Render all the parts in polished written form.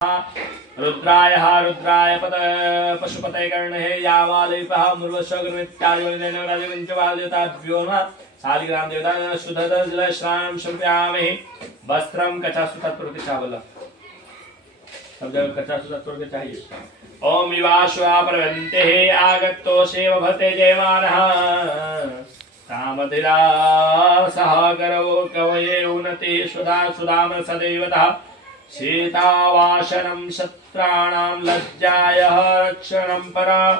रुद्राय रुद्राय पशुपतये कर्णे यावालेपः मुर्वस्वगुरुमित्यादिवन्देताभ्यो नमः। शालिग्राम देवता शुद्धत जलश्राम समर्पयामि। वस्त्रम कच्चा सूता तोड़ के चावल सब जगह कच्चा सूता तोड़ के चाहिए। ओम विवाश्वा प्रवन्ते आगत्तो सेव भते जयमानः रामधिरा सह करो कवये उन्नति सुधा सुधाम सदैवतः सीतावासनं शत्राणां लज्जाय रक्षणं परा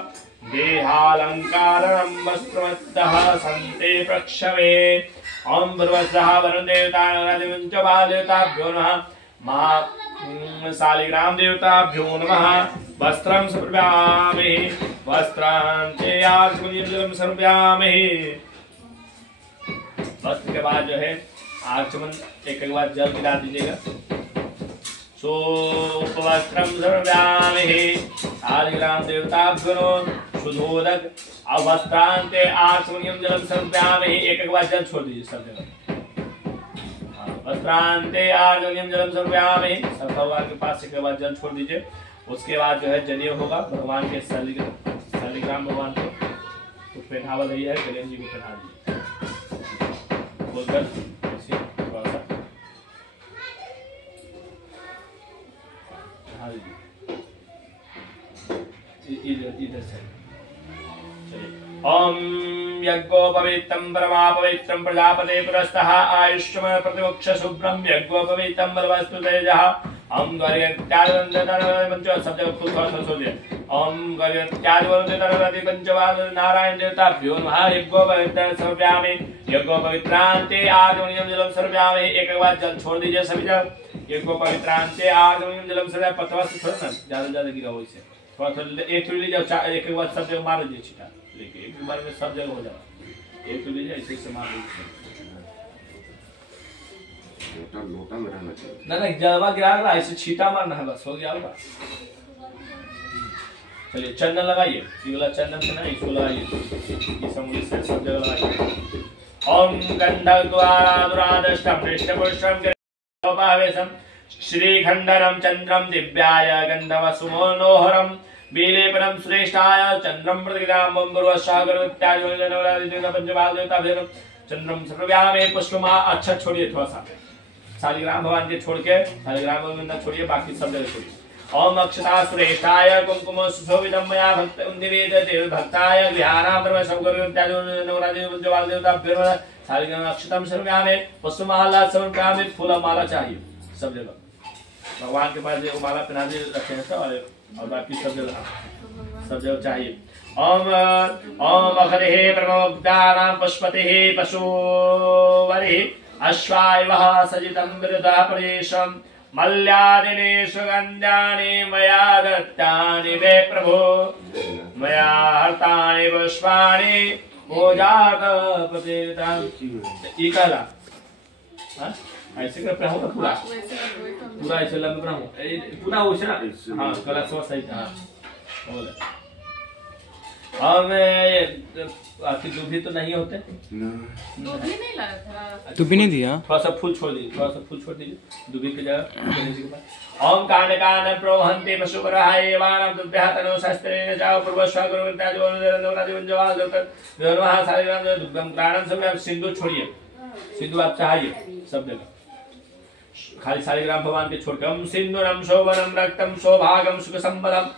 देहालंकारं वस्त्रमद्दः सन्ते प्रक्षवे। ओम भर्वस्वः वरुणदेवताभ्यो नमः। शालिग्राम देवताभ्यो नमः। वस्त्रं समर्पयामि। वस्त्रांते आचमनीयं समर्पयामि। वस्त्र के बाद जो है आचमन एक के बाद जल गिरा दीजिएगा। सोपवस्त्रं समर्पयामि। शालिग्राम देवताभ्यो नमः। शुद्धोदक वस्त्रांते आचमनीयं जलं समर्पयामि। एक के बाद जल छोड़ दीजिए सब जगह। वस्त्रांते आचमनीयं जलं समर्पयामि। सब भगवान के पास एक के बाद जल छोड़ दीजिए। उसके बाद जो है जनेऊ होगा भगवान के शालिग्राम भगवान को तो पहनावा नहीं है, गणेश जी को पहना दीजिए बोलकर थोड़ा सा इधर से। ओम यज्ञोपवीतं परमापवित्रं प्रजापते पुरस्तः आयुष्यम प्रतिवक्ष शुभ्रं यज्ञोपवीतं बलवस्तु तेजः। ओम सब जगह फूल थोड़ा सा छोड़ दिया। ओम नारायण देवताभ्यो नमः। यज्ञोपवीतं समर्पयामि। यज्ञोपवीत्रांते आचमनीयं जलं समर्पयामि। एक बार जल छोड़ दीजिए सभी जगह। यज्ञोपवीत्रांते आचमनीयं जलं समर्पयामि। पतवा से थोड़ा ना ज्यादा गिरा हो इसे थोड़ा थोड़ा एक लीजिए। एक बार सब जगह मार दीजिए छीटा लेके एक बार में सब जगह हो जाएगा। एक तो लीजिए ऐसे से मार दीजिए। लोटा में रहना चाहिए ना जलवा गिरा रहा ऐसे छीटा मारना है बस हो गया होगा। चलिए चंदन लगाइए। ये वाला चंदन से ना इसको लगाइए। ये समूली से सब जगह लगाइए। ओम गंधद्वारादुरादष्टम पृष्ठपुष्टम गृहोपावेशम श्रीखंडरम चंद्रम दिव्याय गंधवसुमोनोहरम बीलेपनम श्रेष्ठाय चंद्रम प्रतिग्राम चंद्रम सर्वव्यामे पुष्पमा। अच्छा छोड़िए थोड़ा सा शालिग्राम भगवान के छोड़ के शालिग्राम भगवान छोड़िए बाकी सब जगह छोड़िए। ओम अक्षता श्रेष्ठाय कुंकुम सुशोभितं मया भक्त निवेदते भक्ताय विहारां देवता शालिग्राम अक्षतम सर्वव्यामे पुष्पमाला समर्पयामि। फूलमाला चाहिए सब जगह भगवान के पास जो माला पहना दे रखे हैं और बाकी सब जगह चाहिए। ओम ओम अखरे प्रमोक्तानां पुष्पतिः पशुवरिः अश्वायवः सजितं विरुधः परेशं मल्यादिने सुगन्धानि मया दत्तानि वे प्रभो मया हर्तानि पुष्पाणि पूजात प्रतितां। ये कहला ऐसे कर पहना पूरा पूरा ऐसे लंबे पहना पूरा वैसे ना। हाँ गला सो सही था। बोले आपकी दुभी तो नहीं होते दुभी नहीं लगा दुभी नहीं दिया। थोड़ा सा फूल छोड़ दीजिए। थोड़ा सा फूल छोड़ दीजिए दुभी की जगह। ओम कान कान प्रोहन्ति पशुपराय वानम दुभ्यः तनो शस्त्रेण जाओ पूर्वस्वा गुरुविद्याजोनः शालिग्राम दुर्गम ग्राणम सब सिंदूर छोड़िए। सिंदूर आप चाहिए सब जगह खाली शालिग्राम भगवान के छोड़ के। ओम सिंदूरम शोभनम रक्तम सौभागम सुख संपदम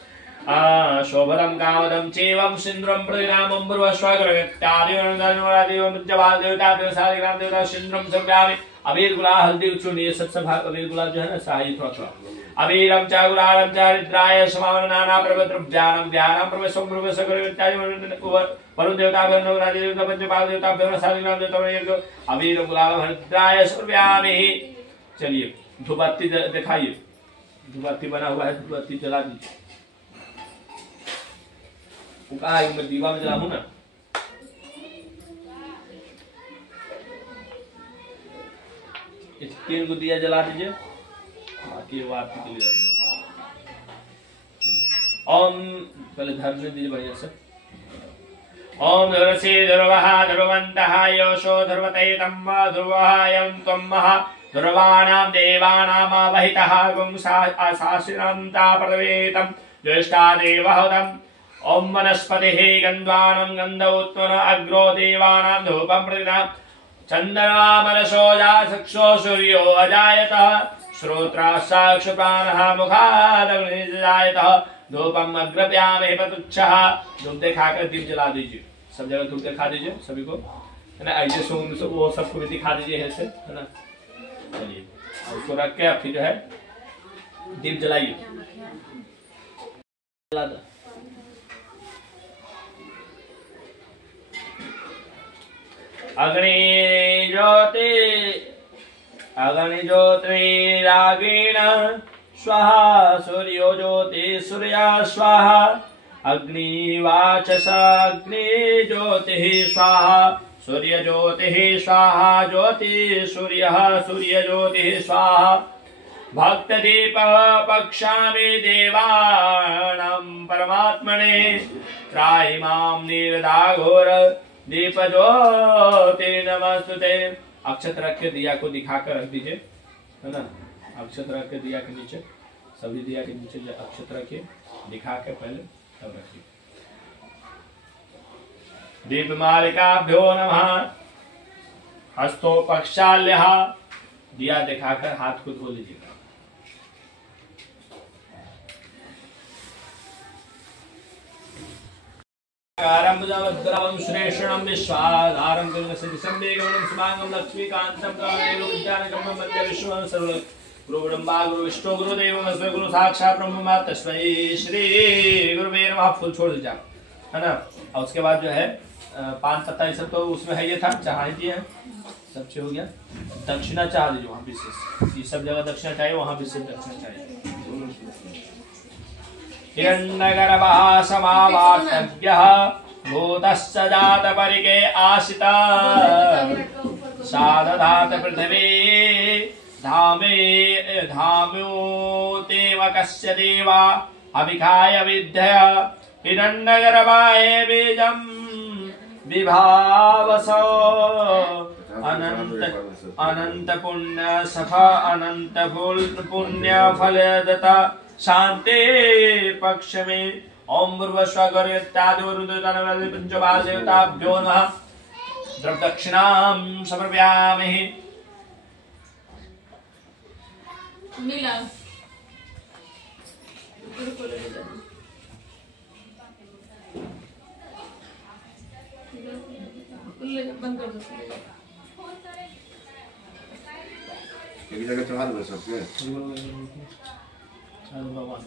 शोभनम कामदम चेवम सिंदूरम प्रतिग्रामं पूर्वस्वागरत्यादिवनरादिवंजवाल शालिग्राम देवता सिंदूरम समर्पयामि। अबीर गुलाल हल्दी चूर्ण ये सब अबीर गुलाल जो है ना चाहिए थोड़ा थोड़ा। अबीरम च गुलालम च हरिद्राय समावन नाना प्रवत्रज्ञानम ध्यानम प्रवेशम प्रवेशकरत्यादि वरुण देवता वरुणरादि देवता पंचपाल देवता शालिग्राम देवता अबीर गुलाल हरिद्राय समर्पयामि। चलिए धूपबत्ती दिखाइए। धूपबत्ती बना हुआ है धूपबत्ती जला दीजिए। मैं दीवा में जलाऊं ना। इस 3 को दिया जला दीजिए बाकी वो आपके लिए। ओम पहले धरने दीजिए बढ़िया से। ओम धरसे धर्वः धर्वन्तः योषो धर्वते तम्मा ध्रुवः यं त्वं महा दुर्वाणां देवानामावहितः गुंसाशिरन्ता प्रवेतं ज्येष्ठा देवहृतम् ॐ वनस्पतिः गन्धवानं गन्धौत्मन अग्रो देवानां धूपं प्रतिदां चन्द्रमा मनसो जाचक्षो सूर्यो अजायतः श्रोत्राश्चाक्षुप्राणः मुखादग्निर्जायतः धूपम् अग्रप्यामहे प्रतुच्छः। धूप दिखाकर दीप जला दीजिए, सब जगह धूप दिखा दीजिए सभी को, है ना। ऐसे सोम वो सबको भी दिखा दीजिए ऐसे, है ना। चलिए उसको रख के फिर जो है दीप जलाइए। अग्निज्योतिरागेण स्वाहा सूर्यो ज्योति सूर्या स्वाहा अग्निवाचसाग्निज्योतिः स्वाहा सूर्य ज्योतिः स्वाहा ज्योति सूर्यः सूर्य ज्योतिः स्वाहा भक्तदीपः पक्षामि देवानां परमात्मने त्रायिमां निर्दाघोर दीप ज्योति नमस्तुते। अक्षत रख के दिया को दिखाकर रख दीजिए, है ना। अक्षत रख के दिया के नीचे, सभी दिया के नीचे अक्षत रखिए, दिखा के पहले तब रखिए। दीपमालिकाभ्यो नमः। हस्तो पक्षाल्यः, दिया दिखाकर हाथ को धो लीजिएगा। आरंभजावद्रवं श्रेष्ठं विश्वाधारं गगनसंवेगमनं सुमांगं लक्ष्मीकान्तं कामेरुज्ञानगमनं वन्दे विश्वं सर्व गुरु ब्रह्मा गुरु विष्णु गुरुदेव मस्मै गुरु साक्षात् ब्रह्म तस्मै श्री गुरुवे नमः। फूल छोड़ दीजिए, है ना। और उसके बाद जो है पान पत्ता ये सब तो उसमें है, ये था चाह दिए हैं, सब चीज हो गया। दक्षिणा चाह दीजिए, वहाँ विशेष, ये सब जगह दक्षिणा चाहिए, वहाँ विशेष दक्षिणा चाहिए। हिरण्यगर्भः समावाक्तव्यः भूतश्च जातपरिके आशिता सादधात पृथिवी धाम्योतेवकस्य देवा अभिखाय विद्य हिरण्यगर्भाय बीजं विभावसो अनंत पुण्य सफा अनंत पुण्य फलदता शांति पक्ष में ओम भूर्भुवस्वगर्यत्यादिवरुदतनवल्लिपञ्चवादेवताभ्यो नमः। द्रव्यदक्षिणां समर्पयामि। एक जगह चढ़ा दो सबके भगवान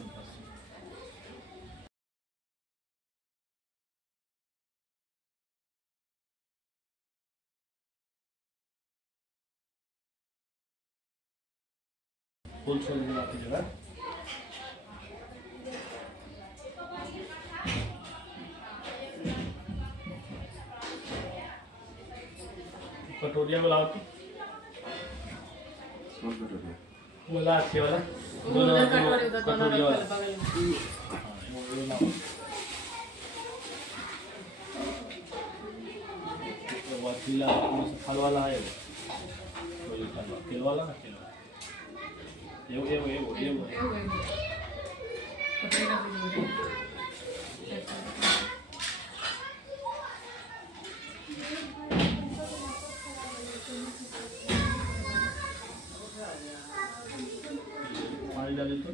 फूल छोड़ देना आपकी जगह। कटोरिया में लाओ, वाला अच्छे वाला दोनों कटोरिया वाला वकीला फल वाला है, किलो वाला ना किलो ये पानी डाले तो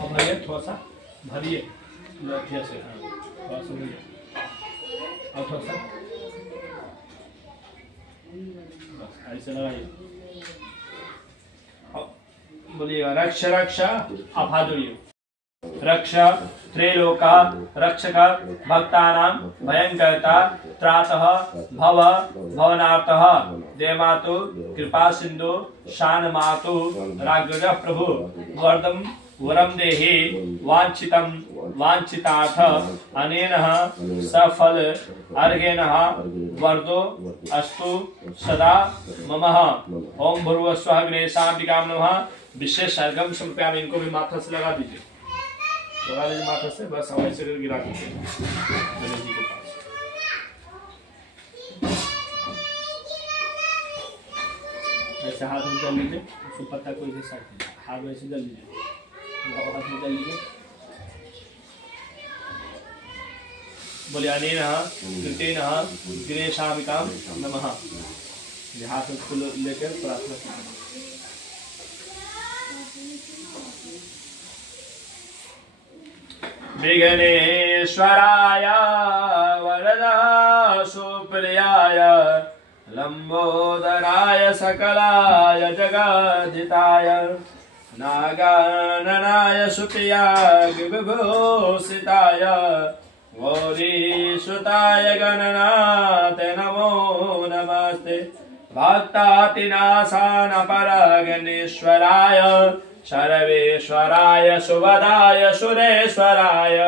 अब भरिए, थोड़ा सा भरिए लठिया से, थोड़ा सा भरिए और थोड़ा सा बस ऐसे लगाइए। बोलिएगा रक्ष रक्ष आप हाथ जोड़िए। रक्ष त्रैलोका रक्षक भक्तानां भयंकरता त्रातः भव भवनार्थः देवमातु कृपा सिंधु शान मातु राग्रह प्रभु वर्दम वरम देहि वांछितं वांछितार्थ अनेन सफल अर्घेन वर्दो अस्तु सदा मम। ओम भूर्भुवस्वः गणेशाम्बिकां नमः। विशेष अर्घ्यं समर्पयामि। इनको भी माथा से लगा दीजिए, लगा लीजिए माथा से, बस हवाई से गिरा दीजिए गणेश जी के पास। ऐसे हाथ में जल लीजिए, उसको पत्ता को इधर साइड कीजिए, हाथ में ऐसे जल लीजिए, हाथ में जल लीजिए। बोले अनेनः कृतेनः गणेशाभिकां नमः। हाथ में फूल लेकर प्रार्थना कीजिए। विघ्नेश्वराय वरदा सुप्रियाय लंबोदराय सकलाय जगद्धिताय नागाननाय सुप्रियाय विभूषिताय गौरीसुताय गणनाथ नमो नमस्ते। भक्तातिनाशानपरागणेश्वराय सर्वेश्वराय सुवदाय सुरेश्वराय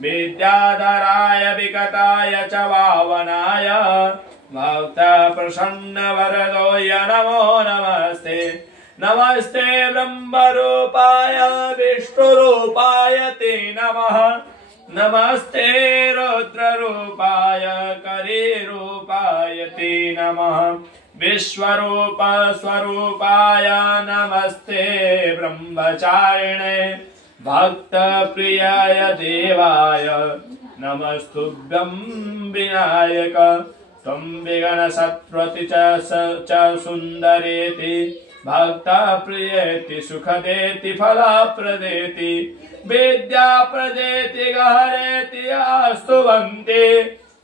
विद्याधराय विकटाय च वावनाय भक्त प्रसन्न वरदोय नमो नमस्ते। नमस्ते ब्रह्मरूपाय विष्णुरूपाय ते नमः। नमस्ते रुद्ररूपाय करिरूपाय ते नमः। विश्वरूप स्वरूपाय नमस्ते ब्रह्मचारिणे भक्त प्रियाय देवाय नमस्तुभ्यं विनायक। त्वं विघ्नशत्रुति च सुन्दरेति भक्त प्रियेति सुखदेति फलप्रदेति विद्याप्रदेति गहरेति स्तुवन्ति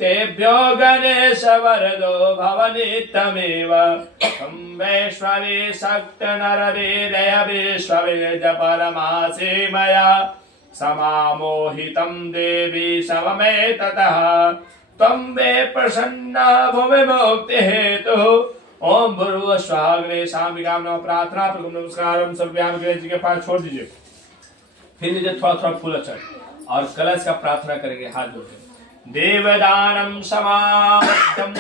तेभ्यो गणेश वरदो भवनित्यमेव। त्वं वैश्ववे शक्त नरवेदय विश्ववेद परमासि मया समामोहितं देवी सममेततः त्वं वे प्रसन्ना भुवि मुक्ति हेतु। ओम भूर्भुवः स्वः गणेशाम्बिकां नमः। प्रार्थना प्रगम नमस्कारम सर्वव्यापी गणेश जी के पास छोड़ दीजिए। फिर लीजिए थोड़ा थोड़ा फूल चढ़ और कलश का प्रार्थना करेंगे हाथ जोड़कर। देवदानं समाप्तं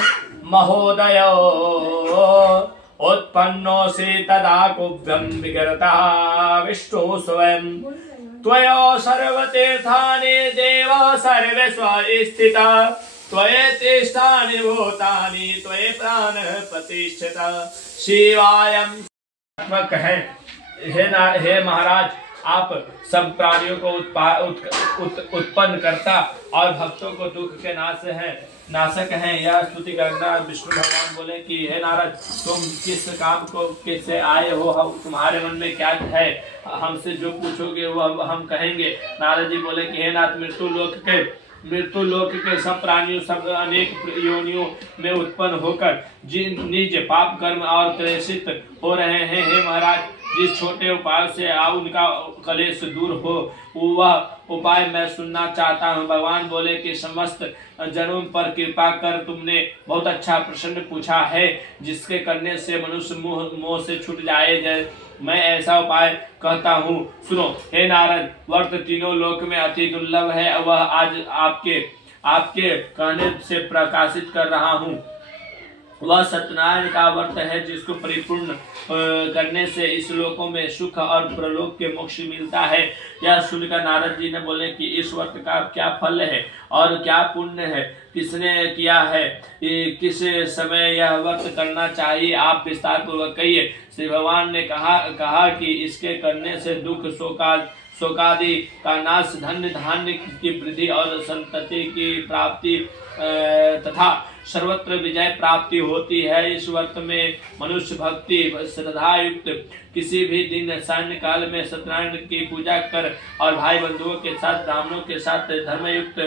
महोदय उत्पन्नोऽसि तदा कुभ्यं विगरता विष्णु स्वयं। त्वया सर्वतीर्थानि देव सर्वे स्वस्थिता त्वयेतिष्ठानि भूतानि त्वये प्राण प्रतिष्ठिता। शिवायं है। हे महाराज, आप सब प्राणियों को उत्पन्न करता और भक्तों को दुख के नाशक हैं। यह स्तुति करना। विष्णु भगवान बोले कि हे नारद, तुम किस काम को किससे आए हो, हम तुम्हारे मन में क्या है, हमसे जो पूछोगे वो हम कहेंगे। नारद जी बोले कि हे नाथ, मृत्यु लोक के सब प्राणियों सब अनेक योनियों में उत्पन्न होकर निज पाप कर्म और क्लेशित हो रहे हैं। हे महाराज, जिस छोटे उपाय से उनका कलेश दूर हो वह उपाय मैं सुनना चाहता हूँ। भगवान बोले कि समस्त जनों पर कृपा कर तुमने बहुत अच्छा प्रश्न पूछा है, जिसके करने से मनुष्य मोह से छूट जाए। मैं ऐसा उपाय कहता हूँ, सुनो। हे नारद, व्रत तीनों लोक में अति दुर्लभ है, वह आज आपके कहने से प्रकाशित कर रहा हूँ। वह सत्यनारायण का व्रत है, जिसको परिपूर्ण करने से इस लोकों में सुख और प्रलोक के मोक्ष मिलता है। यह सुनकर नारद जी ने बोले कि इस व्रत का क्या फल है और क्या पुण्य है, किसने किया है, किस समय यह व्रत करना चाहिए, आप विस्तार पूर्वक कहिए। श्री भगवान ने कहा कि इसके करने से दुख शोकादि का नाश, धन्य धान्य की वृद्धि और संतति की प्राप्ति तथा सर्वत्र विजय प्राप्ति होती है। इस व्रत में मनुष्य भक्ति श्रद्धा युक्त किसी भी दिन सायं काल में सत्यनारायण की पूजा कर और भाई बंधुओं के साथ ब्राह्मणों के साथ धर्मयुक्त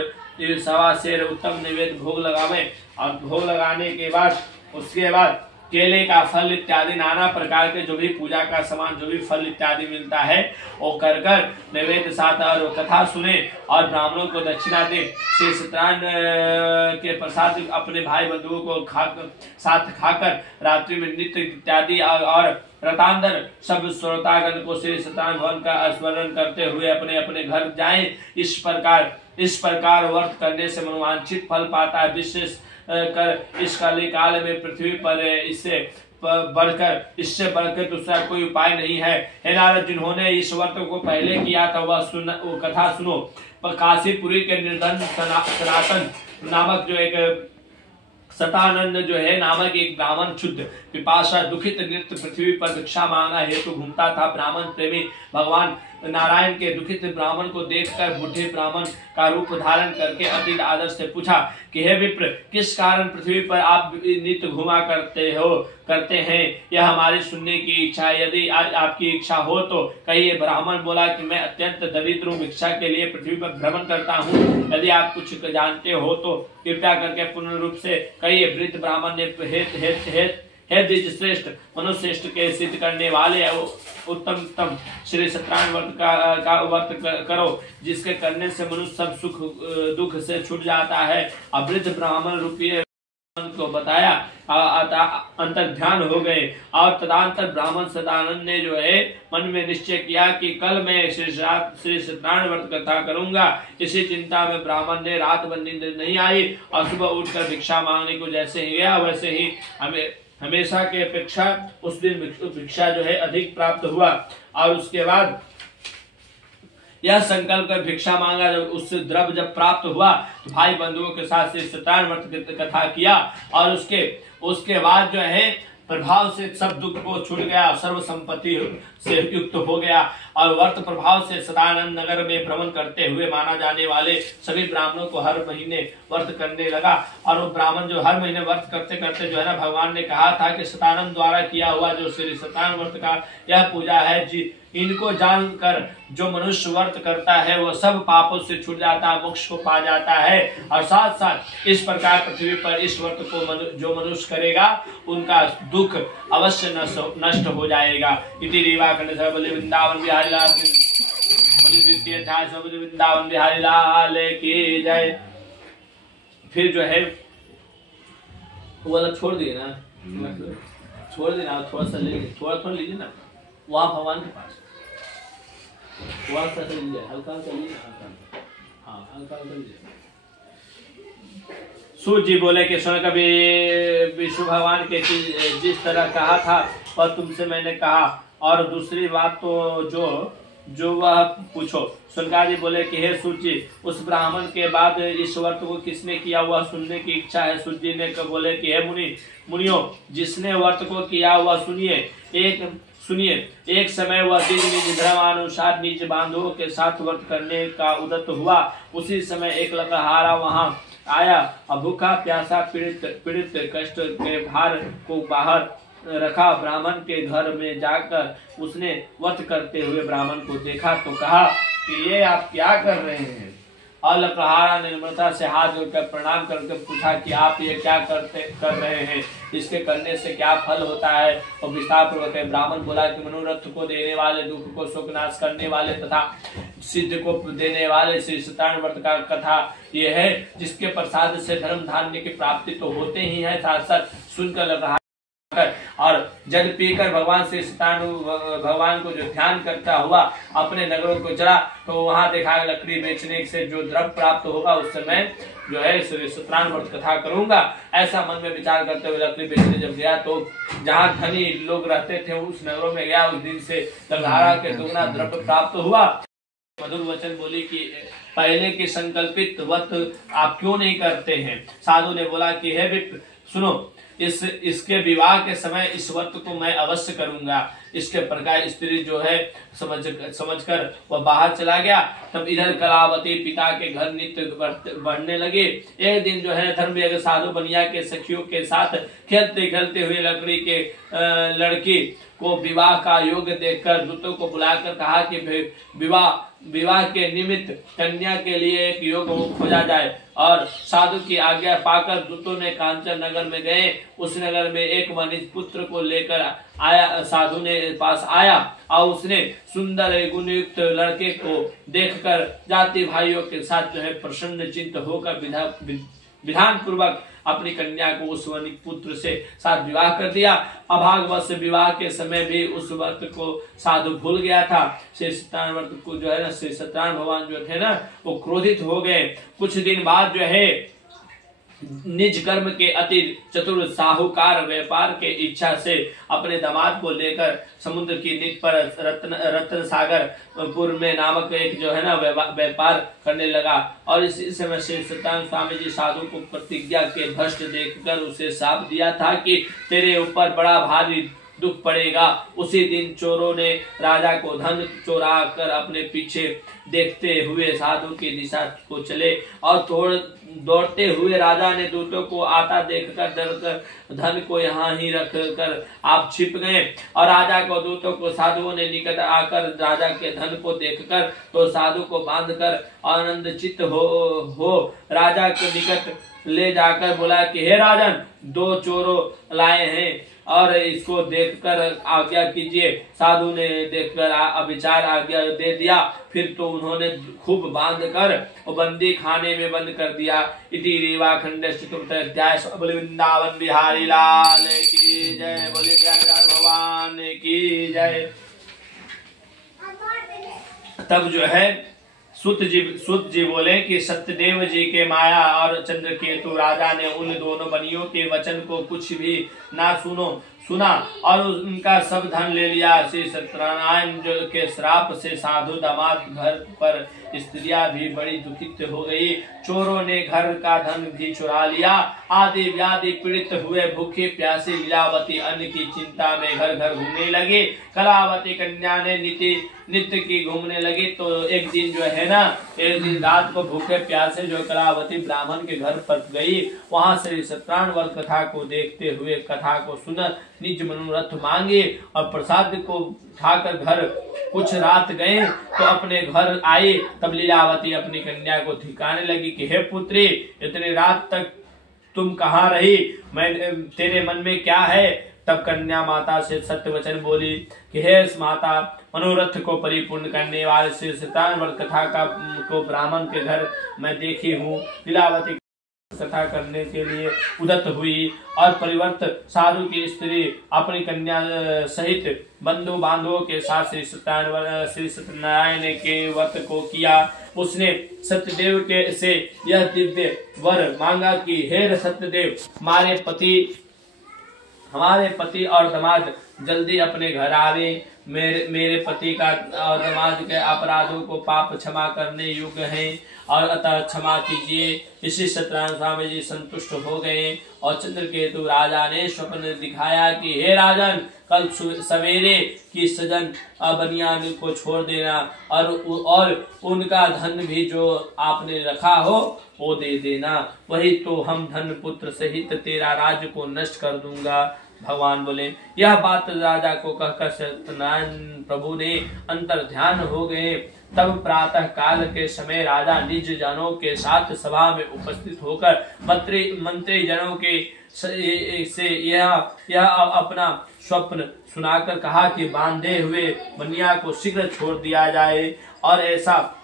सवा शेर उत्तम निवेद भोग लगावे और भोग लगाने के बाद उसके बाद केले का फल इत्यादि नाना प्रकार के जो भी पूजा का सामान जो भी फल इत्यादि मिलता है वो कर नैवेद्य साथ और कथा सुने और ब्राह्मणों को दक्षिणा दे। श्री सत्यनारायण के प्रसाद अपने भाई बंधुओं को साथ खाकर रात्रि में नृत्य इत्यादि और व्रतांतर सब श्रोतागण को श्री सत्यनारायण भवन का स्मरण करते हुए अपने अपने घर जाएं। इस प्रकार व्रत करने से मनोवांछित फल पाता है। विशेष कर इस काल में पृथ्वी पर इससे बढ़कर दूसरा कोई उपाय नहीं है। हे नारद, जिन्होंने इस व्रत को पहले किया था वो कथा सुनो। काशीपुरी के निर्धन सनातन नामक जो एक सतानंद जो है नामक एक ब्राह्मण क्षुद्र पिपासा दुखित नृत्य पृथ्वी पर भिक्षा मांगना हेतु घूमता था। ब्राह्मण प्रेमी भगवान नारायण के दुखित ब्राह्मण को देखकर बुढ़े ब्राह्मण का रूप धारण करके अति आदर से पूछा कि हे विप्र, किस कारण पृथ्वी पर आप नित्य घुमा करते हैं, यह हमारी सुनने की इच्छा है। यदि आपकी इच्छा हो तो कहिए। ब्राह्मण बोला कि मैं अत्यंत दरिद्र हूँ, भिक्षा के लिए पृथ्वी पर भ्रमण करता हूँ। यदि आप कुछ जानते हो तो कृपया करके पूर्ण रूप से कहिए। वृद्ध ब्राह्मण ने हे द्विज श्रेष्ठ, मनुश्रेष्ठ के सिद्ध करने वाले उत्तम श्री सत्यनारायण व्रत का व्रत करो, जिसके करने से मनुष्य सब सुख दुख से छूट जाता है। वृद्ध ब्राह्मण रूपी को बताया, अंतर ध्यान हो गए और तदंतर ब्राह्मण सदानंद ने जो है मन में निश्चय किया कि कल मैं श्री सत्यनारायण व्रत कथा करूंगा। इसी चिंता में ब्राह्मण ने रात भर नींद नहीं आई और सुबह उठकर भिक्षा मांगने को जैसे ही गया वैसे ही हमेशा के अपेक्षा उस दिन भिक्षा जो है अधिक प्राप्त हुआ। और उसके बाद यह संकल्प कर भिक्षा मांगा। जब उससे द्रव्य जब प्राप्त हुआ तो भाई बंधुओं के साथ श्री सत्यनारायण व्रत की कथा किया और उसके बाद जो है प्रभाव से सब दुख को छूट गया, सर्व संपत्ति से युक्त हो गया और व्रत प्रभाव से सदानंद नगर में भ्रमण करते हुए माना जाने वाले सभी ब्राह्मणों को हर महीने व्रत करने लगा। और वो ब्राह्मण जो हर महीने व्रत करते करते जो है ना, भगवान ने कहा था कि सदानंद द्वारा किया हुआ जो श्री सत्यनारायण व्रत का यह पूजा है जी, इनको जानकर जो मनुष्य व्रत करता है वह सब पापों से छूट जाता है, मोक्ष को पा जाता है। और साथ साथ इस प्रकार पृथ्वी पर इस व्रत को जो मनुष्य करेगा उनका दुख अवश्य नष्ट हो जाएगा। इति रीवा खंड बोले वृंदावन बिहारी लाल वृंदावन बिहारी लाल की जय। फिर जो है वो वाला छोड़ दिए ना, छोड़ देना, थोड़ा सा ले लीजिए, थोड़ा लीजिए ना, वहाँ भगवान के पास वहाँ सा लीजिए, हल्का हल्का लीजिए, हाँ हल्का हल्का लीजिए। सूर्य जी बोले कि सुन कभी विष्णु भगवान के जिस तरह कहा था और तुमसे मैंने कहा, और दूसरी बात तो जो वह पूछो। सुनका जी बोले कि हे सूर्य जी, उस ब्राह्मण के बाद इस व्रत को किसने किया वह सुनने की इच्छा है। सूर्य जी ने बोले कि हे मुनियों, जिसने व्रत को किया वह सुनिए। एक समय वह दिन निज धर्मानुसार निज बांधवों के साथ व्रत करने का उद्यत हुआ। उसी समय एक लकड़हारा वहां आया और भूखा प्यासा पीड़ित कष्ट के भार को बाहर रखा। ब्राह्मण के घर में जाकर उसने व्रत करते हुए ब्राह्मण को देखा तो कहा कि ये आप क्या कर रहे हैं। और लकड़हारा ने निर्मलता से हाथ जोड़कर प्रणाम करके पूछा कि आप ये क्या कर रहे हैं, इसके करने से क्या फल होता है। और विस्तार पूर्वक ब्राह्मण बोला कि मनोरथ को देने वाले, दुख को सुखनाश करने वाले तथा सिद्ध को देने वाले श्री सत्यनारायण व्रत का कथा ये है, जिसके प्रसाद से धर्म धान्य की प्राप्ति तो होते ही है, साथ साथ सुनकर लकड़हारा और जल पीकर भगवान श्री सत्यनारायण भगवान को जो ध्यान करता हुआ अपने नगरों को चला। तो वहां देखा लकड़ी बेचने से जो द्रव्य प्राप्त होगा उस समय जो है श्री सत्यनारायण व्रत कथा करूंगा, ऐसा मन में विचार करते हुए लकड़ी बेचने जब गया तो जहाँ धनी लोग रहते थे उस नगरों में गया। उस दिन से लकड़हारा के दुगना द्रव्य प्राप्त हुआ। मधुर वचन बोली कि पहले के संकल्पित व्रत आप क्यों नहीं करते हैं। साधु ने बोला कि हे विप्र सुनो, इसके विवाह के समय इस व्रत को मैं अवश्य करूंगा। इसके प्रकार स्त्री जो है समझकर वह बाहर चला गया। तब इधर कलावती पिता के घर नित्य बढ़ने लगे। एक दिन जो है धर्म साधु बनिया के सखियों के साथ खेलते खेलते हुए लकड़ी के लड़की को विवाह का योग देखकर दूतों को बुलाकर कहा कि विवाह के निमित्त कन्या के लिए एक योग खोजा जाए। और साधु की आज्ञा पाकर दूतों ने कांचन नगर में गए। उस नगर में एक वनिज पुत्र को लेकर आया, साधु ने पास आया और उसने सुंदर गुणयुक्त लड़के को देखकर जाति भाइयों के साथ जो है प्रसन्न चित्त होकर विधान पूर्वक अपनी कन्या को उस वनिक पुत्र से साथ विवाह कर दिया। अभागवश विवाह के समय भी उस व्रत को साधु भूल गया था। श्री सत्यनारायण व्रत को जो है ना, श्री सत्यनारायण भगवान जो थे ना वो क्रोधित हो गए। कुछ दिन बाद जो है निज कर्म के अति चतुर साहूकार व्यापार के इच्छा से अपने दामाद को लेकर समुद्र की निक पर रत्न सागर पुर में नामक एक जो है ना व्यापार करने लगा। और इसी समय श्री सत्यानंद स्वामी जी साधु को प्रतिज्ञा के भ्रष्ट देखकर उसे शाप दिया था कि तेरे ऊपर बड़ा भारी दुख पड़ेगा। उसी दिन चोरों ने राजा को धन चोरा कर अपने पीछे देखते हुए साधु की दिशा को चले और दौड़ते हुए राजा ने दूतों को आता देखकर डरकर धन को यहाँ ही रख कर आप छिप गए। और राजा को दूतों को साधुओं ने निकट आकर राजा के धन को देखकर तो साधु को बांधकर आनंदचित हो राजा के निकट ले जाकर बोला कि हे राजन, 2 चोरों लाए हैं और इसको देखकर आज्ञा कीजिए। साधु ने देखकर विचार आज्ञा दे दिया। फिर तो उन्होंने खूब बांध कर बंदी खाने में बंद कर दिया। इति रेवा खंड चतुर्थ अध्याय। बोले वृंदावन बिहारी लाल की जय, बोले भगवान की जय। तब जो है सुत जी बोले कि सत्यदेव जी के माया और चंद्रकेतु राजा ने उन दोनों बनियों के वचन को कुछ भी ना सुना और उनका सब धन ले लिया। श्री सत्यनारायण के श्राप से साधु दामाद घर पर स्त्रियां भी बड़ी दुखित हो गई। चोरों ने घर का धन भी चुरा लिया। आदि व्याधि पीड़ित हुए भूखे प्यासे लीलावती अन्न की चिंता में घर घर घूमने लगे। कलावती कन्या ने नित्य की घूमने लगी। तो एक दिन जो है ना, एक दिन रात को भूखे प्यासे जो कलावती ब्राह्मण के घर पर गई, वहां श्री सत्यनारायण व्रत कथा को देखते हुए कथा को सुन निज मनोरथ मांगे और प्रसाद को उठाकर घर कुछ रात गए तो अपने घर आए। तब लीलावती अपनी कन्या को धिकाने लगी कि हे पुत्री, इतनी रात तक तुम कहाँ रही? मैं तेरे मन में क्या है? तब कन्या माता से सत्य वचन बोली कि हे माता, मनोरथ को परिपूर्ण करने वाले श्री सत्यनारायण व्रत कथा को ब्राह्मण के घर मैं देखी हूँ। लीलावती कथा करने के लिए उदत हुई और परिवर्त साधु की स्त्री अपनी कन्या सहित बंधु बांधवों के साथ श्री सत्यनारायण के व्रत को किया। उसने सत्यदेव के से यह दिव्य वर मांगा कि हे सत्यदेव, हमारे पति और दामाद जल्दी अपने घर आवे। मेरे पति का और दामाद के अपराधों को पाप क्षमा करने योग्य हैं और अतः क्षमा कीजिए। इसी सत्यनारायण स्वामी जी संतुष्ट हो गए और चंद्रकेतु राजा ने स्वप्न दिखाया कि हे राजन, कल सवेरे की सजन बनियान को छोड़ देना और उनका धन भी जो आपने रखा हो वो दे देना, वही तो हम धन पुत्र सहित तेरा राज्य को नष्ट कर दूंगा। भगवान बोले। यह बात राजा को कहकर सत्यनारायण प्रभु ने अंतर ध्यान हो गए। तब प्रातः काल के समय राजा निज जनों के साथ सभा में उपस्थित होकर मंत्री जनों के से यह अपना स्वप्न सुनाकर कहा कि बांधे हुए बनिया को शीघ्र छोड़ दिया जाए और ऐसा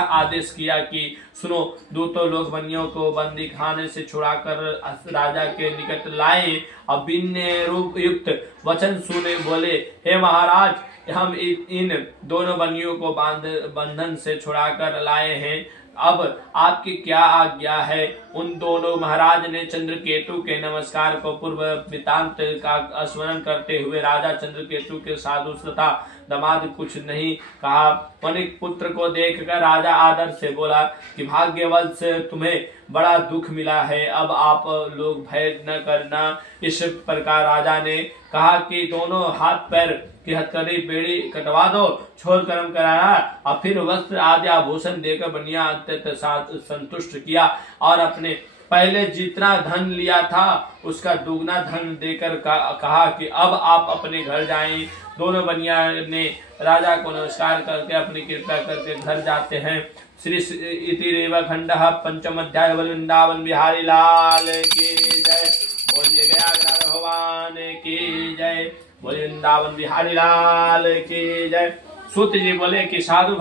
आदेश किया कि सुनो, दूतों लोग बनियों को बंदी खाने से छुड़ाकर राजा के निकट लाए और विनय रूप युक्त वचन सुने बोले, हे महाराज, हम इन दोनों बनियों को बंधन से छुड़ाकर लाए हैं, अब आपकी क्या आज्ञा है? उन दोनों महाराज ने चंद्रकेतु के नमस्कार को पूर्व वृतांत का स्मरण करते हुए राजा चंद्रकेतु के साधु तथा दामाद कुछ नहीं कहा। वनिक पुत्र को देखकर राजा आदर से बोला कि भाग्यवश तुम्हें बड़ा दुख मिला है, अब आप लोग भय न करना। इस प्रकार राजा ने कहा कि दोनों हाथ पैर की हथकड़ी बेड़ी कटवा दो, छोर कर्म कराया और फिर वस्त्र आदि आभूषण देकर बनिया अत्यंत संतुष्ट किया और अपने पहले जितना धन लिया था उसका दुगना धन देकर कहा कि अब आप अपने घर जाएं। दोनों बनिया ने राजा को नमस्कार करके अपनी कृपा करके घर जाते हैं। श्री इति रेवा खंड पंचम अध्याय। वृंदावन बिहारी लाल की जय। बोलिए गया भगवान की जय। बोलिए वृंदावन बिहारी लाल की जय। सूत जी बोले कि साधु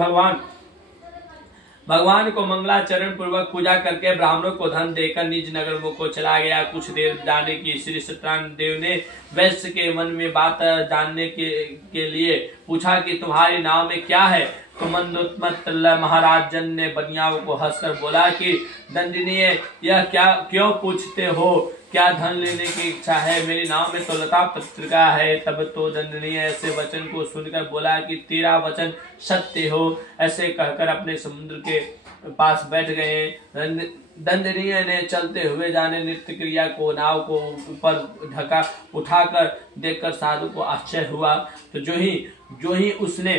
भगवान को मंगलाचरण पूर्वक पूजा करके ब्राह्मणों को धन देकर निज नगर को चला गया। कुछ देर जाने की श्री सत्यनारायण देव ने वैश्य के मन में बात जानने के लिए पूछा कि तुम्हारे नाम में क्या है? तो मंदोत्मत्त महाराज जन ने बनियाओं को हंसकर बोला कि दंडनीय, यह क्या क्यों पूछते हो? क्या धन लेने की इच्छा है? मेरी नाव में तो लता पत्रिका है। तब तो दंडनीय ऐसे वचन को सुनकर बोला कि तेरा वचन सत्य हो। ऐसे कहकर अपने समुद्र के पास बैठ गए। दंडनीय ने चलते हुए जाने नृत्य क्रिया को नाव को ऊपर ढका उठाकर देखकर साधु को आश्चर्य हुआ। तो जो ही उसने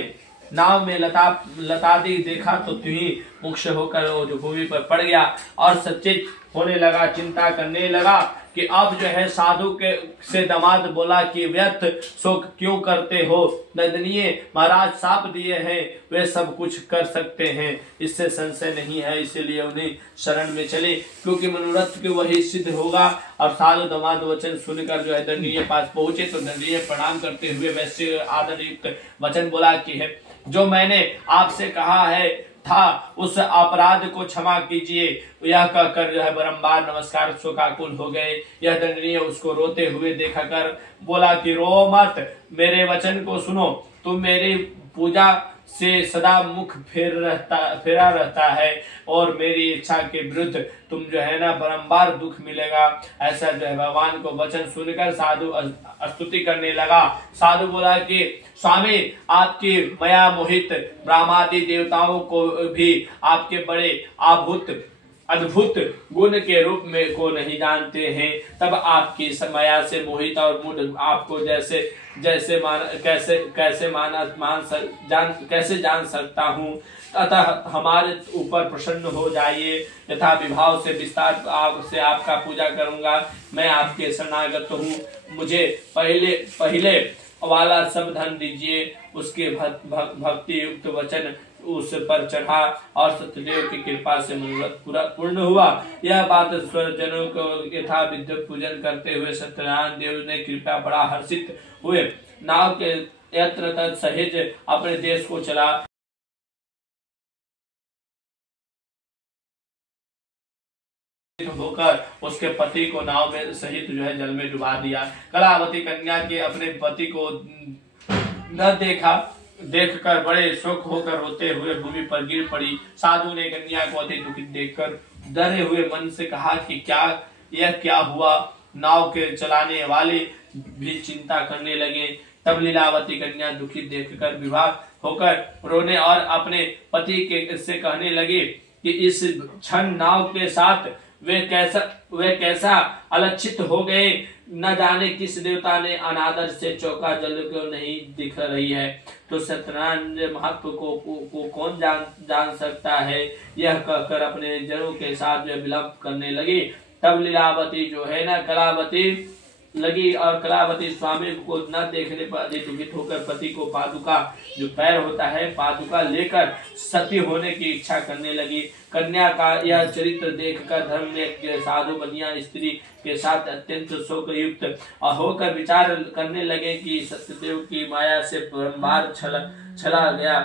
नाव में लतादी देखा तो तुही मुक्त होकर वो जो भूमि पर पड़ गया और सचेत होने लगा, चिंता करने लगा कि अब जो है साधु के से दामाद बोला कि व्यर्थ शोक क्यों करते हो? दंडनीय महाराज साप दिए हैं, वे सब कुछ कर सकते हैं, इससे संशय नहीं है। इसीलिए उन्हें शरण में चले, क्योंकि मनोरथ के वही सिद्ध होगा। और साधु दामाद वचन सुनकर जो है दंडनीय पास पहुंचे तो दंडनीय प्रणाम करते हुए वैसे आदर युक्त वचन बोला कि है जो मैंने आपसे कहा है था उस अपराध को क्षमा कीजिए। यह कहकर जो है बारंबार नमस्कार शोकाकुल हो गए। यह दंडनीय उसको रोते हुए देखा कर बोला कि रो मत, मेरे वचन को सुनो। तुम मेरी पूजा से सदा मुख फेरा रहता है और मेरी इच्छा के विरुद्ध तुम जो है ना बारंबार दुख मिलेगा। ऐसा जो है भगवान को वचन सुनकर साधु स्तुति करने लगा। साधु बोला कि स्वामी, आपकी माया मोहित ब्रह्मादि देवताओं को भी आपके बड़े अद्भुत गुण के रूप में को नहीं जानते हैं। तब आपकी माया से मोहित और मूढ़ आपको कैसे जान सकता हूँ। अतः हमारे ऊपर प्रसन्न हो जाइए, यथा विभाव से विस्तार से आपका पूजा करूंगा। मैं आपके शरणागत हूँ, मुझे पहले वाला सब धन दीजिए। उसके भक्ति युक्त वचन उस पर चढ़ा और सत्यदेव की कृपा से मनोरथ पूरा पूर्ण हुआ। यह बात स्वजनों को यथा विद्युत पूजन करते हुए सत्यनारायण देव ने कृपा बड़ा हर्षित हुए। नाव के यत्र तत् सहित अपने देश को चला होकर उसके पति को नाव में सहित जो है जल में डुबा दिया। कलावती कन्या के अपने पति को न देखकर बड़े शोक होकर रोते हुए भूमि पर गिर पड़ी। साधु ने कन्या को अति दुखित देखकर डरे हुए मन से कहा कि यह क्या हुआ? नाव के चलाने वाले भी चिंता करने लगे। तब लीलावती कन्या दुखित देखकर विभाग होकर रोने और अपने पति के से कहने लगे कि इस क्षण नाव के साथ वे कैसा अलक्षित हो गए। न जाने किस देवता ने अनादर से चौका जल को नहीं दिख रही है, तो सत्यनारायण महत्व को कौन जान सकता है। यह कहकर अपने जनों के साथ विलंब करने लगी। तब लीलावती जो है ना कलावती लगी और कलावती स्वामी को न देखने पर अधिक दुखित होकर पति को पादुका जो पैर होता है पादुका लेकर सती होने की इच्छा करने लगी। कन्या का यह चरित्र देखकर धर्म में साधु बनिया स्त्री के साथ अत्यंत शोक युक्त होकर विचार करने लगे कि सत्यदेव की माया से बारंबार छला गया।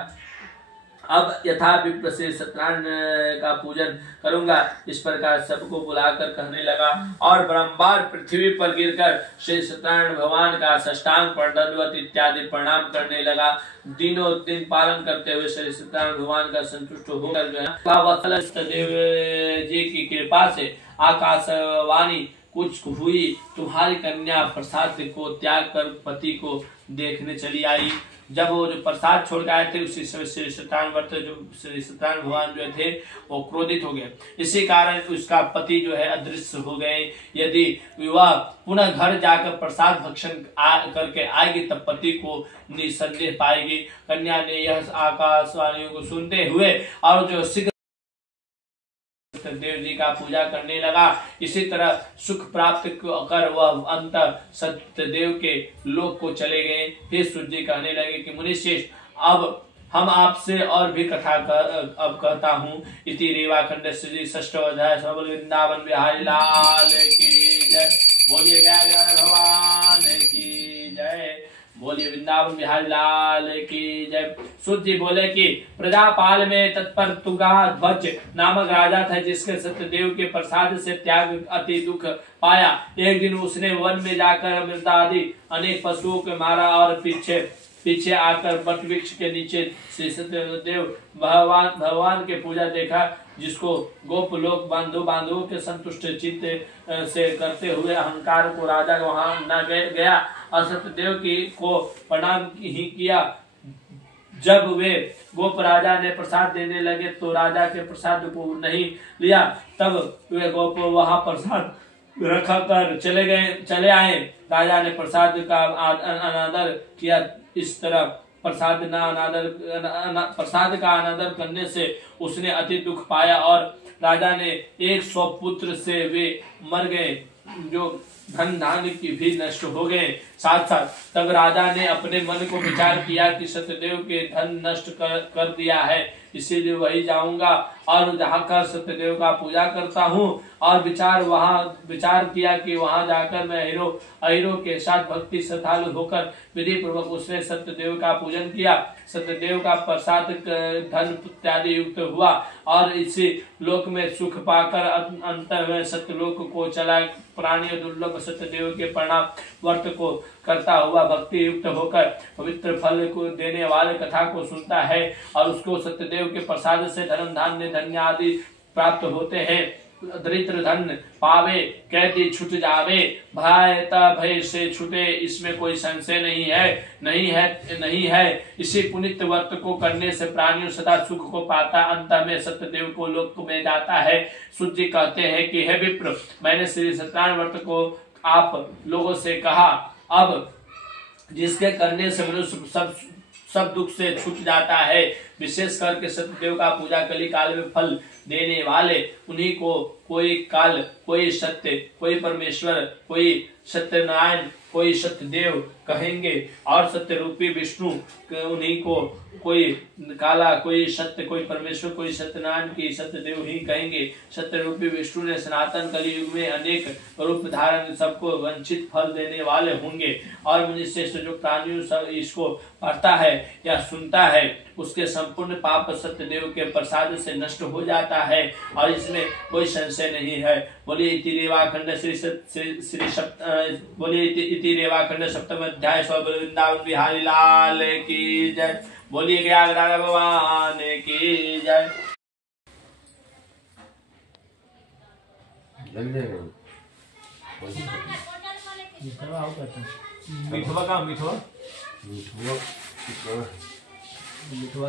अब यथा विप्र से सत्यनारायण का पूजन करूंगा। इस प्रकार सबको बुलाकर कहने लगा और बारंबार पृथ्वी पर गिरकर श्री सत्यनारायण भगवान का साष्टांग दंडवत इत्यादि प्रणाम करने लगा। दिनों दिन पालन करते हुए श्री सत्यनारायण भगवान का संतुष्ट होकर सत्यदेव जी की कृपा से आकाशवाणी कुछ हुई। तुम्हारी कन्या प्रसाद को त्याग कर पति को देखने चली आई। जब वो जो प्रसाद छोड़ के आए थे उसी समय श्री सत्यनारायण भगवान जो थे वो क्रोधित हो गए। इसी कारण उसका पति जो है अदृश्य हो गए। यदि वह पुनः घर जाकर प्रसाद भक्षण करके आएगी तब पति को निसंदेह पाएगी। कन्या ने यह आकाशवाणियों को सुनते हुए और जो शीघ्र देव जी का पूजा करने लगा। इसी तरह सुख प्राप्त कर वह अंत सत्यदेव के लोक को चले गए। फिर सूर्य जी कहने लगे कि मुनिश्रेष्ठ, अब हम आपसे और भी कथा अब कहता हूँ। इति रेवा खंड श्री षष्ठो अध्याय वृंदावन बिहारी लाल की जय। बोलिए गया भगवान की जय। बोलिए वृंदावन बिहारी लाल की जय। सूर्य जी बोले कि प्रजापाल में तत्पर तुगा ध्वज नामक राजा था जिसके सत्यदेव के प्रसाद से त्याग अति दुख पाया। एक दिन उसने वन में जाकर मृदा आदि अनेक पशुओं को मारा और पीछे पीछे आकर वट वृक्ष के नीचे श्री सत्यदेव भगवान के पूजा देखा, जिसको गोप लोग बांधवों के संतुष्ट चित्त से करते हुए अहंकार को राजा वहां न गया और सत्यदेव को प्रणाम ही किया। जब वे गोप राजा ने प्रसाद देने लगे तो राजा के प्रसाद को नहीं लिया। तब वे गोप वहां प्रसाद रखा कर चले आए। राजा ने प्रसाद का अनादर किया। इस तरह प्रसाद का अनादर करने से उसने अति दुख पाया और राजा ने 100 पुत्र से वे मर गए, जो धन धान्य की भी नष्ट हो गए। साथ साथ तब राजा ने अपने मन को विचार किया कि सत्यदेव के धन नष्ट कर दिया है, इसीलिए वही जाऊंगा और जाकर सत्यदेव का पूजा करता हूँ। और विचार किया कि वहां जाकर मैं अहिरो के साथ भक्ति श्रद्धालु होकर विधि पूर्वक उसने सत्यदेव का पूजन किया। सत्यदेव का प्रसाद धन इत्यादि युक्त हुआ और इसी लोक में सुख पाकर अंत में सत्यलोक को चला। प्राणी दुर्लभ सत्यदेव के प्रणाम वर्त को करता हुआ भक्ति युक्त होकर पवित्र फल को देने वाले कथा को सुनता है और उसको सत्यदेव के प्रसाद से धर्म धान्य धन्य आदि प्राप्त होते हैं। दरिद्र धन पावे, कैदी छूट जावे, भय से छूटे, इसमें कोई संशय नहीं है। इसी पुनित व्रत को करने से प्राणियों सदा सुख को पाता, अंत में सत्यदेव को लोक में जाता है। सूत जी कहते हैं कि हे विप्र, मैंने श्री सत्यनारायण व्रत को आप लोगों से कहा, अब जिसके करने से मनुष्य सब दुख से छूट जाता है, विशेष करके सत्यदेव का पूजा कली काल में फल देने वाले, उन्हीं को कोई काल, कोई सत्य, कोई परमेश्वर, कोई सत्यनारायण, कोई सत्यदेव कहेंगे और सत्य रूपी विष्णु उन्हीं को कोई काला, कोई सत्य, कोई परमेश्वर, कोई सत्यनारायण की सत्यदेव ही कहेंगे। सत्य रूपी विष्णु ने सनातन कलियुग में अनेक रूप धारण सबको वंचित फल देने वाले होंगे और मनुष्य से जो प्राणियों सब इसको पढ़ता है या सुनता है उसके संपूर्ण पाप सत्यदेव के प्रसाद से नष्ट हो जाता है और इसमें कोई संशय नहीं है। बोलिए इति रेवाखंड इति रेवाखंड सप्तम अध्याय वृंदावन बिहारी लाल की जय। बोलिए ज्ञानदाता भगवान की जय। मिठवा का मिठवा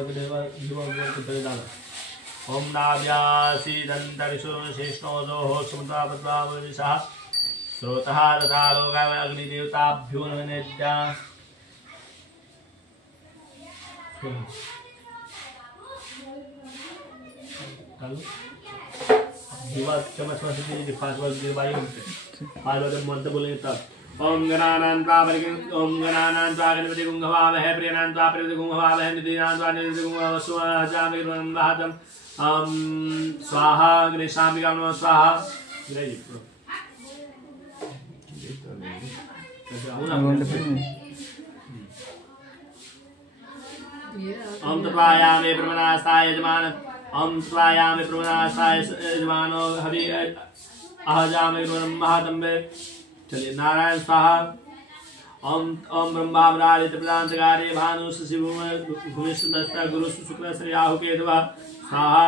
के देवा ओम नाव्यासी दंतरिशुश्रेष्ठो समुद्रापद्वामनिशः श्रोतः तथा लोकाय अग्निदेवताभ्यो नमः। बोलेंगे तब ओम गणानां त्वा गणपति गुंहवामहे प्रियनां त्वा प्रियपति गुंहवामहे निधिनां त्वा निधि गुंहवामहे वहतम् स्वाहा गणेशाम्बिका नमः स्वाहा। ओम तत्वायामे ब्रह्मणास्ताय यजमान ओम तत्वायामे ब्रह्मणास्ताय यजमानो हरि अहजामे ब्रह्मादम्बे। चलिए नारायण स्वाहा। ओम ओम ब्रह्मा ब्राह्मण प्रदांतकारे भानु शिवुमिष्टदस्ता गुरु शुक्र श्री राहु केतुः स्वाहा।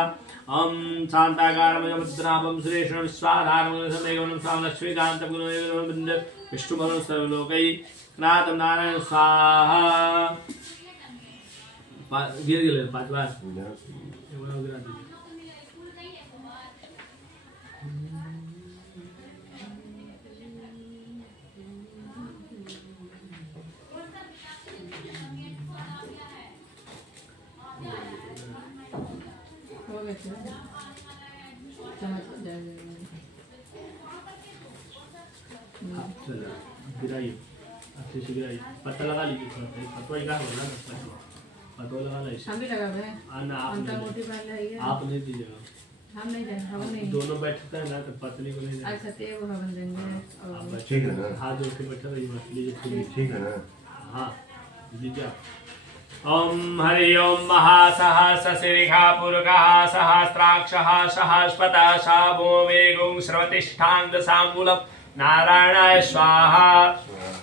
ओम शांताकारमय मुद्रापम सुरेशं स्वाधारमं समेगुणं स्वाम लक्ष्मीकांतं गुणमेव बिंद विष्णुभवनं सर्वलोकै नाथं नारायण स्वाहा। गिर गेले 5 बार एवढा गिरा दे। गिराइए अच्छे से गिराइए। पत्ता लगा लीजिए थोड़ा सा, पत्ता ही का होगा ना, पत्ता लगा लीजिए। हम भी लगा रहे हैं ना, आप नहीं दीजिएगा, हम नहीं देंगे, हम नहीं दोनों बैठते हैं ना तो पत्नी को नहीं। अच्छा तो वो हम देंगे, ठीक है ना, हाथ जोड़ के बैठा रहिए मत लीजिए, ठीक है ना। हाँ दीजिए। ओम हरि ओम महासहस्रशिखा पुरुषः सहस्राक्षः सहस्रपतः शाभो वेगुं श्रवतिष्ठांग सामूलम् नारायणाय स्वाहा।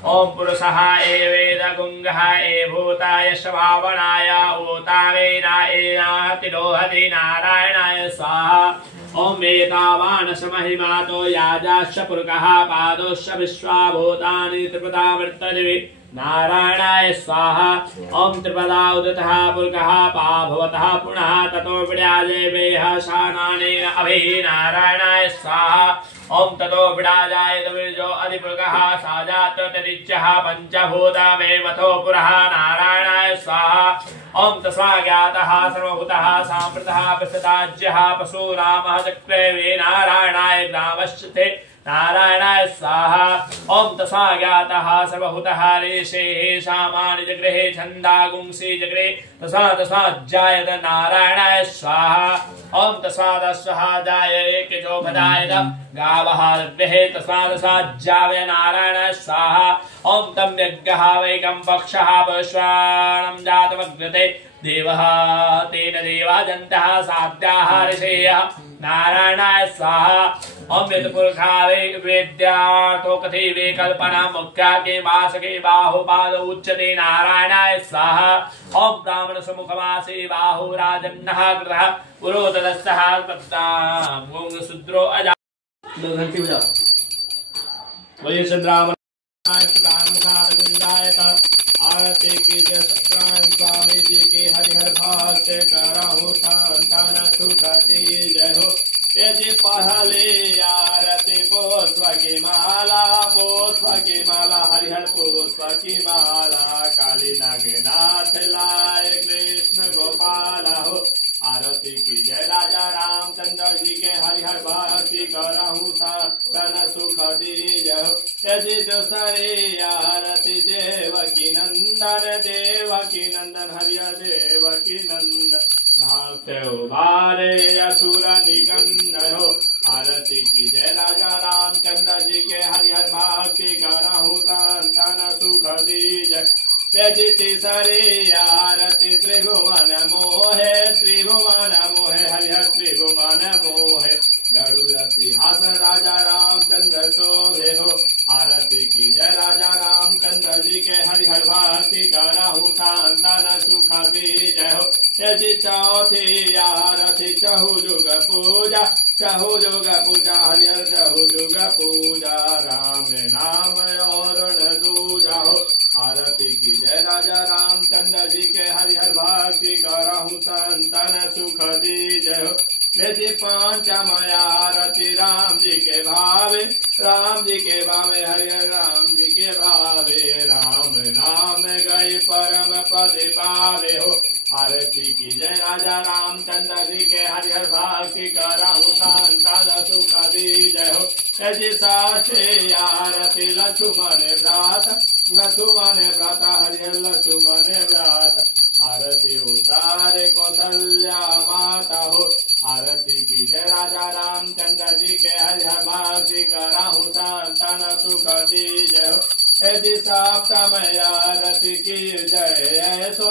ओम पुरुषः एवेदगुंगः एभूताय शभावनाय ऊतावेनातिरोहति नारायणाय स्वाहा। ओम एतावानस महिमातो याजाश्च पुरुषः पादोश्च विश्वाभूतानि त्रिपदावर्तदिवि नारायणाय स्वाहा। ओम त्रिपदा उदितः पुरुषः पाभवतः पुनः ततो विराजे वेह शानानेन अभि नारायणाय स्वाहा। ओम ततो विराजाय तविर्जो अधिपुरुषः साजात तदिच्छः पंचभूतमेवतो पुरः नारायणाय स्वाहा। ओम तस्माज्ञातः सर्वभूतः साम्प्रतः प्रसदाज्यः पशुरामः चक्रे वे नारायणाय ग्रामश्चे नारायणाय स्वाहा। ओम तस्माज्ञातः सर्वभूतः ऋषे सामान्य जगृहे छन्दागुंसि जगृहे तस्माज्जायत नारायणाय स्वाहा। ओम तस्मादस्वहाजाय एकजोभदायत गावः गृहे तस्मादस्वाज्जाय नारायणाय स्वाहा। ओम तं यज्ञः वैकं पक्षः पश्वानं जातमग्रते देवः तेन देवाजन्तः साध्याः ऋषयः नारायणाय स्वाहा। ओम यतपुरुषा वेद्यार्थो कथे वे कल्पना मुख्या के मास के बाहुपाद उच्यते नारायणाय स्वाहा। ओम ब्राह्मण सुमुखमासे बाहु राजन्नः कृतः पुरोतदस्तः तत्तां शूद्रो अजा। 2 घंटे बजाओ। वही से ब्राह्मण आरती की जय सत्यनारायण स्वामी जी के हरिहर भक्त करहु संतान सुख दी जय हो। यदि पहले आरती पुष्प की माला हरिहर पुष्प की माला काली नागनाथ लाए कृष्ण गोपाल हो। आरती की जय राजा रामचंद्र जी के हरिहर भक्ति करहु संतन सुख दी जय हो। यदि दूसरे आरती देवकी नंदन हरिहर देवकी नंदन भक्त उबारे असुर निकंदन हो। आरती की जय राजा रामचंद्र जी के हरिहर भक्ति करहु संतन सुख दी जय। यदि तीसरे आरती त्रिभुवन मोहे हरिहर त्रिभुवन मोहे गरुड़ सिंहासन राजा रामचंद्र शोभे हो। आरती की जय राजा रामचंद्र जी के हरिहर भक्ति करहु संतन सुख दी जय हो। यदि चौथी आरती चहुजुग पूजा हरिहर चहुजुग पूजा राम नाम और दूजा हो। आरती की जय राजा रामचंद्र जी के हरिहर भक्ति करहु संतन सुख दी जय हो। यदि पंचम आरती राम जी के भावे हरिहर राम जी के भावे राम नाम गए परम पद पावे हो। आरती की जय राजा रामचंद्र जी के हरिहर भक्ति करहु संतन सुख दी जय हो। यदि साचे आरती लक्ष्मण भ्राता हरिहर लक्ष्मण भ्राता आरती उतारे कौशल्या माता हो। आरती की जय राजा रामचंद्र जी के हरिहर भक्ति करहु संतन सुख दी जय हो। यदि सप्तम आरती की जय सो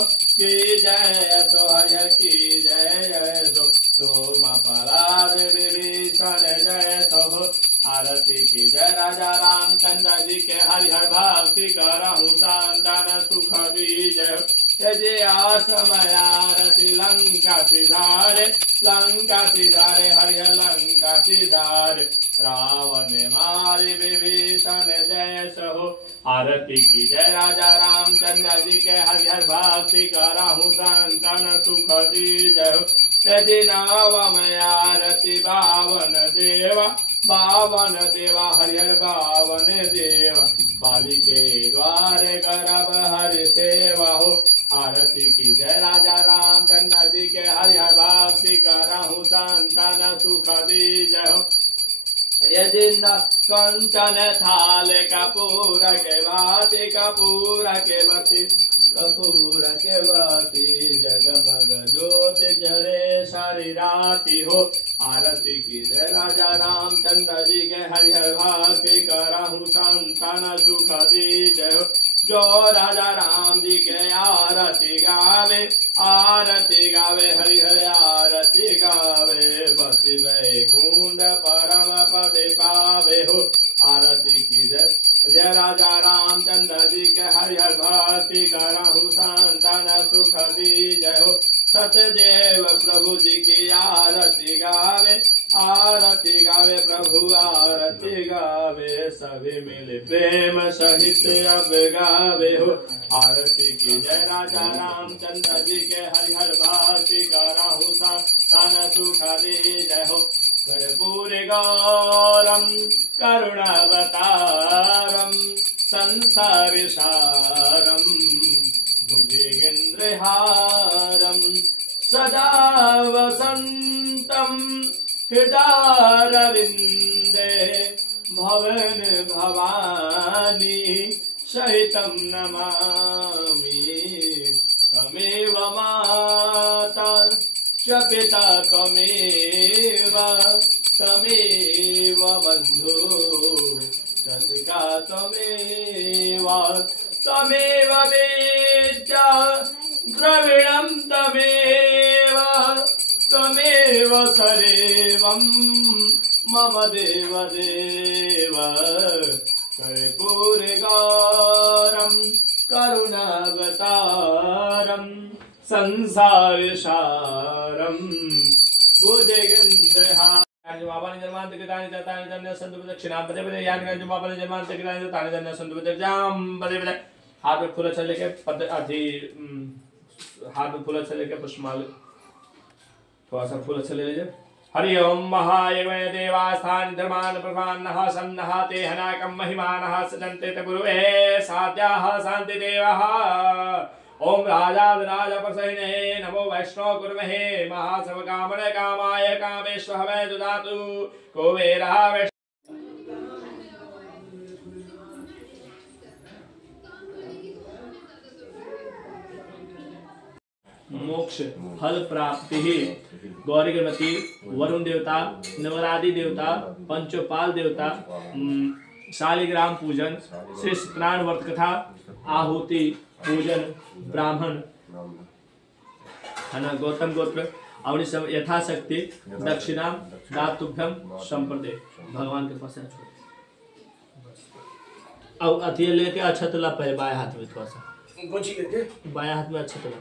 हरिहर की जय सो सोम पराग विभीषण जय सो हो। आरती की जय राजा रामचंद्र जी के हरिहर भक्ति करहु संतन सुख दी जय हो। यदि आसम आरती लंका सिधारे हरिहर लंका सिधारे रावण मारे विभीषण जय सहो। आरती की जय राजा रामचंद्र जी के हरिहर भक्ति करहु संतन सुख दी जय हो। यदि नवम आरती बावन देवा हरिहर बावन देवा बाली के द्वार गर्भ हरि सेवा हो। आरती की जय राजा रामचंद्र जी के हरिहर भक्ति करहु संतन सुख दी जय हो। यदि न कंचन थाल कपूर के बाती जगमग ज्योति जरे सारी राती हो। आरती की जय राजा रामचंद्र जी के हरिहर भक्ति करहु संतन सुख दी जय हो। जो राजा राम जी के आरती गावे हरिहर आरती आरती गावे बसी वैकुंठ परम पद पावे हो आरती की जय राजा रामचंद्र जी के हरिहर भक्ति करहु संतन सुख दी जय हो सतदेव प्रभु जी की आरती गावे प्रभु आरती गावे सभी मिल प्रेम सहित अब गावे हो आरती की जय राजा रामचंद्र जी के हरिहर भक्ति करहु संतन सुख दी जय हो कर्पूर गौरम करुणावतारम संसार सारम भुजगेन्द्रहारम सदा वसंतम हृदयारविंदे भवन भवानी सहितं नमामि तमेव माता च पिता त्वमेव बन्धु सखा त्वमेव वेद्या द्रविणं त्वमेव सर्वं मम देव कर्पूरगौरं करुणावतारं संसारसारं भुजगेन्द्रहारं बाबा ने जन्मांत कृतानि ततानि धन्य संतु दक्षिणां पदे पदे यान का बाबा ने जन्मांत कृतानि ततानि धन्य संतु दक्षिणां पदे पदे हाथ में फूल चले के पद आधी हाथ में फूल चले के पुष्पमाल थोड़ा सा फूल चले लीजिए हरि ओम महायवय देवास्थान धर्मान प्रभान्नः सन्नः ते हनाकं महिमानः सजन्ते ते गुरुवे साध्याः शान्ति देवः ओम राजाधिराज प्रसन्ने नमो वैष्णव गुरुमहे महासव कामने कामाय कामेश्वहवै दुदातु कुबेरः मोक्ष फल प्राप्ति ही गौरी गणपति वरुण देवता नवरादि देवता पंचोपाल देवता शालिग्राम पूजन श्री सत्यनारायण व्रत कथा आहुति पूजन ब्राह्मण है ना गौतम गोत्र अपनी सब यथाशक्ति दक्षिणा दातुभ्यम संप्रदे भगवान के पास अब अथी लेके अक्षत ला पहले बाएं हाथ में थोड़ा सा बाएं हाथ में अक्षत ला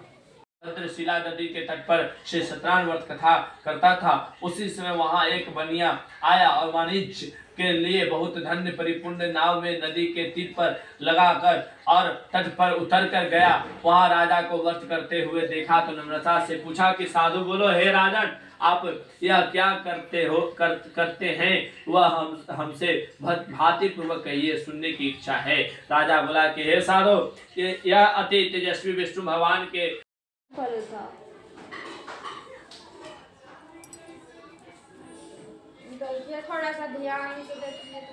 शिला नदी के तट पर श्री सत्यनारायण व्रत कथा करता था। उसी समय वहां एक बनिया आया और वाणिज्य के लिए बहुत धन्य परिपूर्ण नाव में नदी के तीर पर लगाकर और तट पर उतर कर गया। वहां राजा को व्रत करते हुए देखा तो नम्रता से पूछा कि साधु बोलो, हे राजन, आप यह क्या करते हैं वह हमसे भांति पूर्वक कहिए, सुनने की इच्छा है। राजा बोला कि हे साधु, यह अति तेजस्वी विष्णु भगवान के फल था। थोड़ा सा ध्यान से देखिए।